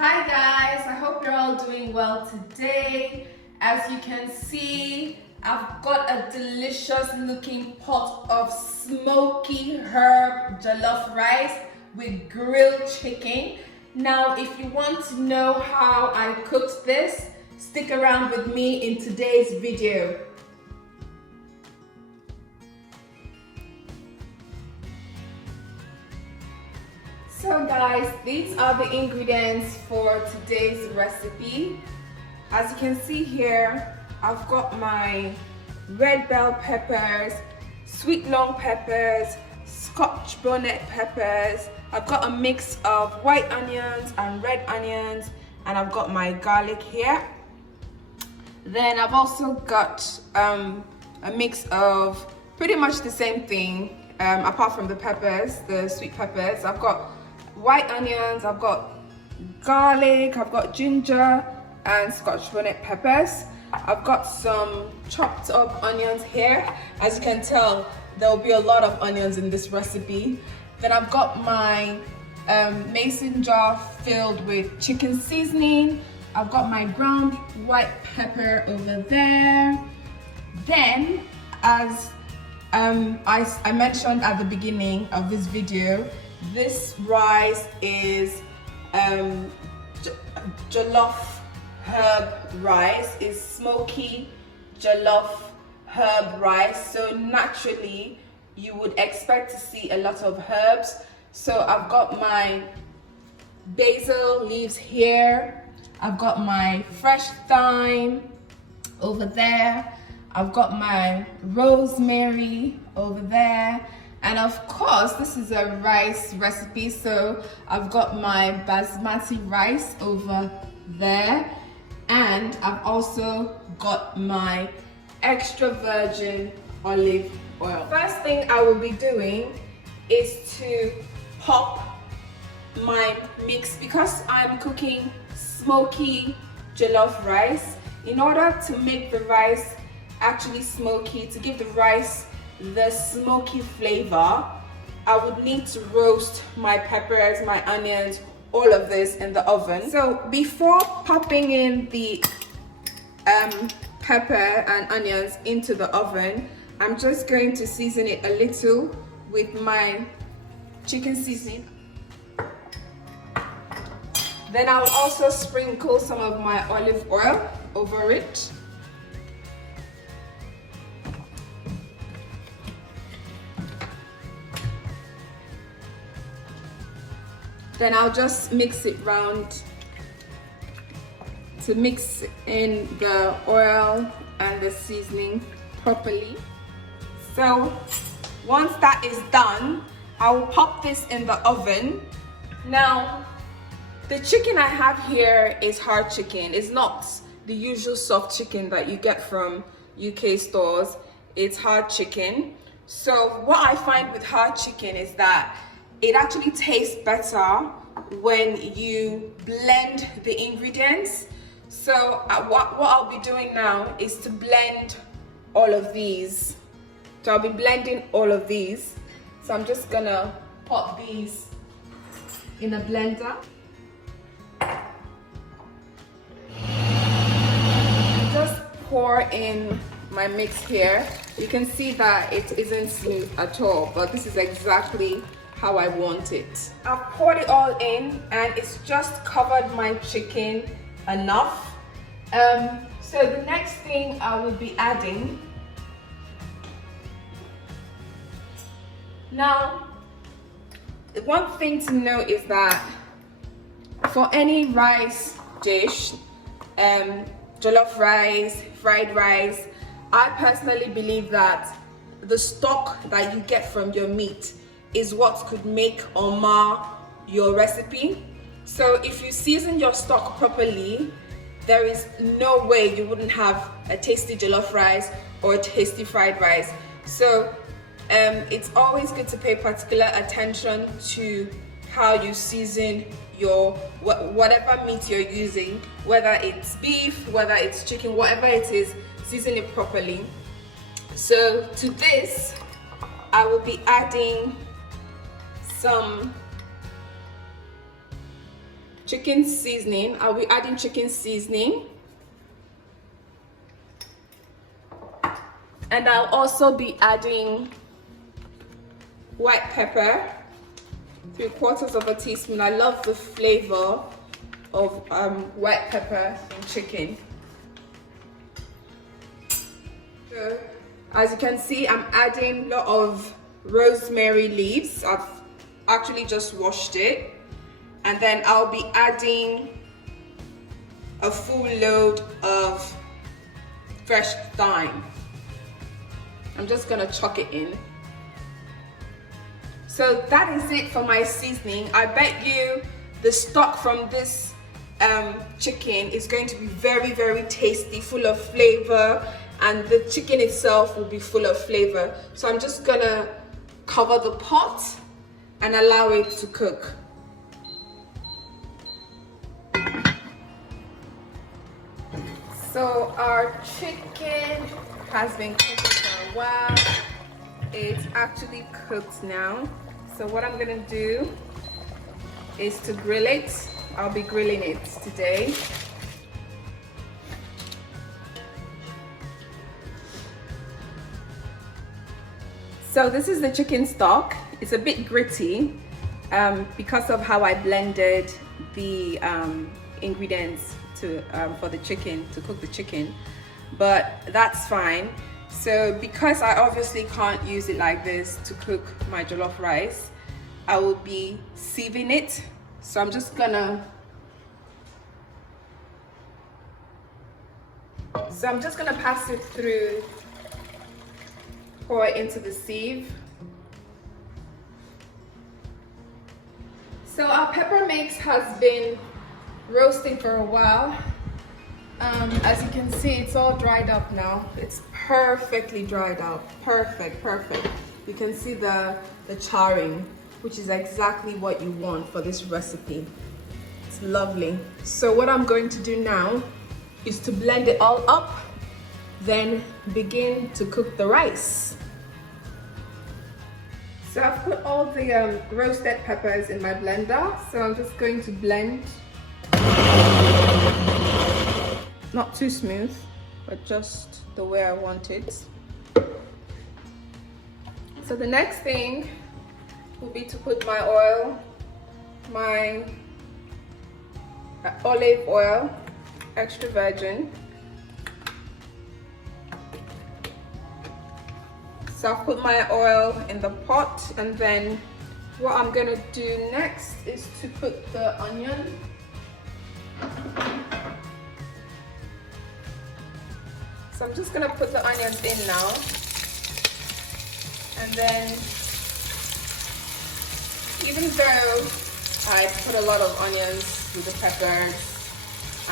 Hi guys, I hope you're all doing well today. As you can see, I've got a delicious looking pot of smoky herb jollof rice with grilled chicken. Now, if you want to know how I cooked this, stick around with me in today's video. So guys, these are the ingredients for today's recipe. As you can see here, I've got my red bell peppers, sweet long peppers, scotch bonnet peppers. I've got a mix of white onions and red onions, and I've got my garlic here. Then I've also got a mix of pretty much the same thing, apart from the peppers, the sweet peppers. I've got white onions, I've got garlic, I've got ginger and scotch bonnet peppers. I've got some chopped up onions here. As you can tell, there will be a lot of onions in this recipe. Then I've got my mason jar filled with chicken seasoning. I've got my ground white pepper over there. Then, as I mentioned at the beginning of this video, this rice is jollof herb rice, is smoky jollof herb rice. So naturally, you would expect to see a lot of herbs. So I've got my basil leaves here. I've got my fresh thyme over there. I've got my rosemary over there. And of course, this is a rice recipe, so I've got my basmati rice over there. And I've also got my extra virgin olive oil. First thing I will be doing is to pop my mix, because I'm cooking smoky jollof rice. In order to make the rice actually smoky, to give the rice the smoky flavor, I would need to roast my peppers, my onions, all of this in the oven. So before popping in the pepper and onions into the oven, I'm just going to season it a little with my chicken seasoning. Then I'll also sprinkle some of my olive oil over it. Then I'll just mix it round to mix in the oil and the seasoning properly. So once that is done, I will pop this in the oven. Now, the chicken I have here is hard chicken. It's not the usual soft chicken that you get from UK stores. It's hard chicken. So what I find with hard chicken is that it actually tastes better when you blend the ingredients. So what I'll be doing now is to blend all of these. So I'll be blending all of these. So I'm just gonna pop these in a blender. Just pour in my mix here. You can see that it isn't smooth at all, but this is exactly how I want it. I've poured it all in and it's just covered my chicken enough. So the next thing I will be adding, now one thing to note is that for any rice dish, jollof rice, fried rice, I personally believe that the stock that you get from your meat is what could make or mar your recipe. So if you season your stock properly, there is no way you wouldn't have a tasty jollof rice or a tasty fried rice. So it's always good to pay particular attention to how you season your whatever meat you're using, whether it's beef, whether it's chicken, whatever it is, season it properly. So to this, I will be adding some chicken seasoning. I'll be adding chicken seasoning. And I'll also be adding white pepper, 3/4 teaspoon. I love the flavor of white pepper in chicken. So, as you can see, I'm adding a lot of rosemary leaves. I've actually just washed it. And then I'll be adding a full load of fresh thyme. I'm just gonna chuck it in. So that is it for my seasoning. I bet you the stock from this chicken is going to be very, very tasty, full of flavor, and the chicken itself will be full of flavor. So I'm just gonna cover the pot and allow it to cook. So our chicken has been cooking for a while. It's actually cooked now. So what I'm gonna do is to grill it. I'll be grilling it today. So this is the chicken stock. It's a bit gritty because of how I blended the ingredients for the chicken, to cook the chicken, but that's fine. So because I obviously can't use it like this to cook my jollof rice, I will be sieving it. So I'm just gonna pass it through, pour it into the sieve. So our pepper mix has been roasting for a while. As you can see, it's all dried up now. It's perfectly dried up. Perfect. You can see the charring, which is exactly what you want for this recipe. It's lovely. So what I'm going to do now is to blend it all up, then begin to cook the rice. So I've put all the roasted peppers in my blender, so I'm just going to blend. Not too smooth, but just the way I want it. So the next thing will be to put my oil, my olive oil, extra virgin. So I'll put my oil in the pot, and then what I'm gonna do next is to put the onion. So I'm just gonna put the onions in now, and then even though I put a lot of onions with the peppers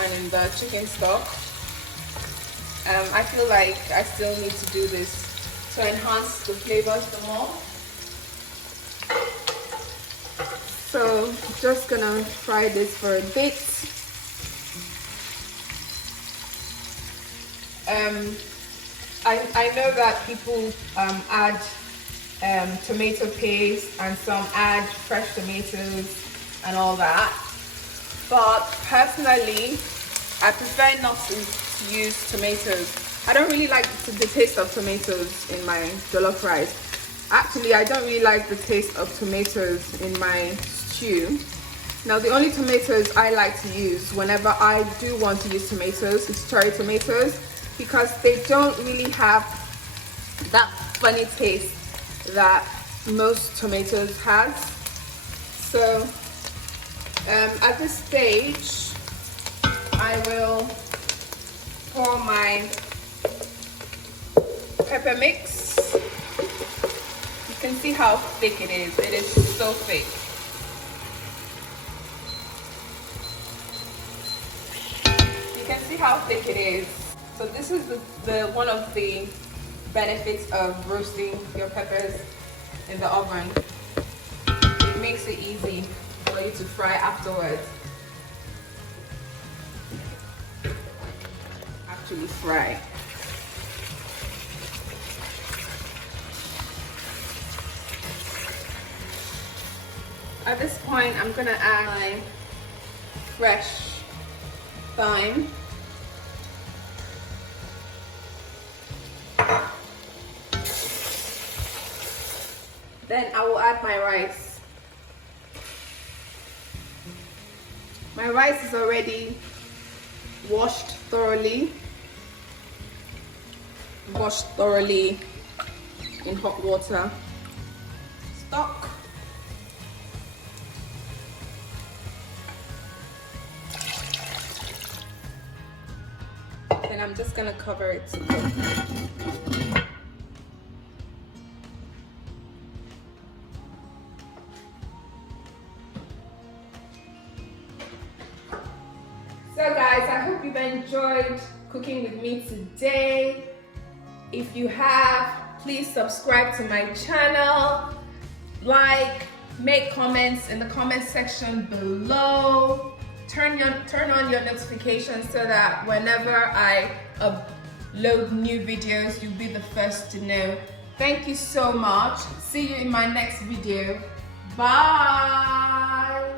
and in the chicken stock, I feel like I still need to do this to enhance the flavors the more. So just gonna fry this for a bit. I know that people add tomato paste, and some add fresh tomatoes and all that, but personally I prefer not to use tomatoes. I don't really like the taste of tomatoes in my jollof rice. Actually, I don't really like the taste of tomatoes in my stew. Now, the only tomatoes I like to use whenever I do want to use tomatoes is cherry tomatoes, because they don't really have that funny taste that most tomatoes has. So at this stage, I will pour my pepper mix. You can see how thick it is. It is so thick. You can see how thick it is. So this is the one of the benefits of roasting your peppers in the oven. It makes it easy for you to fry afterwards. Actually fry. At this point, I'm gonna add my fresh thyme. Then I will add my rice. My rice is already washed thoroughly in hot water. Stock. Then I'm just gonna cover it to cook. So guys, I hope you've enjoyed cooking with me today. If you have, please subscribe to my channel, like, make comments in the comment section below, turn on your notifications so that whenever I upload new videos, you'll be the first to know. Thank you so much. See you in my next video. Bye.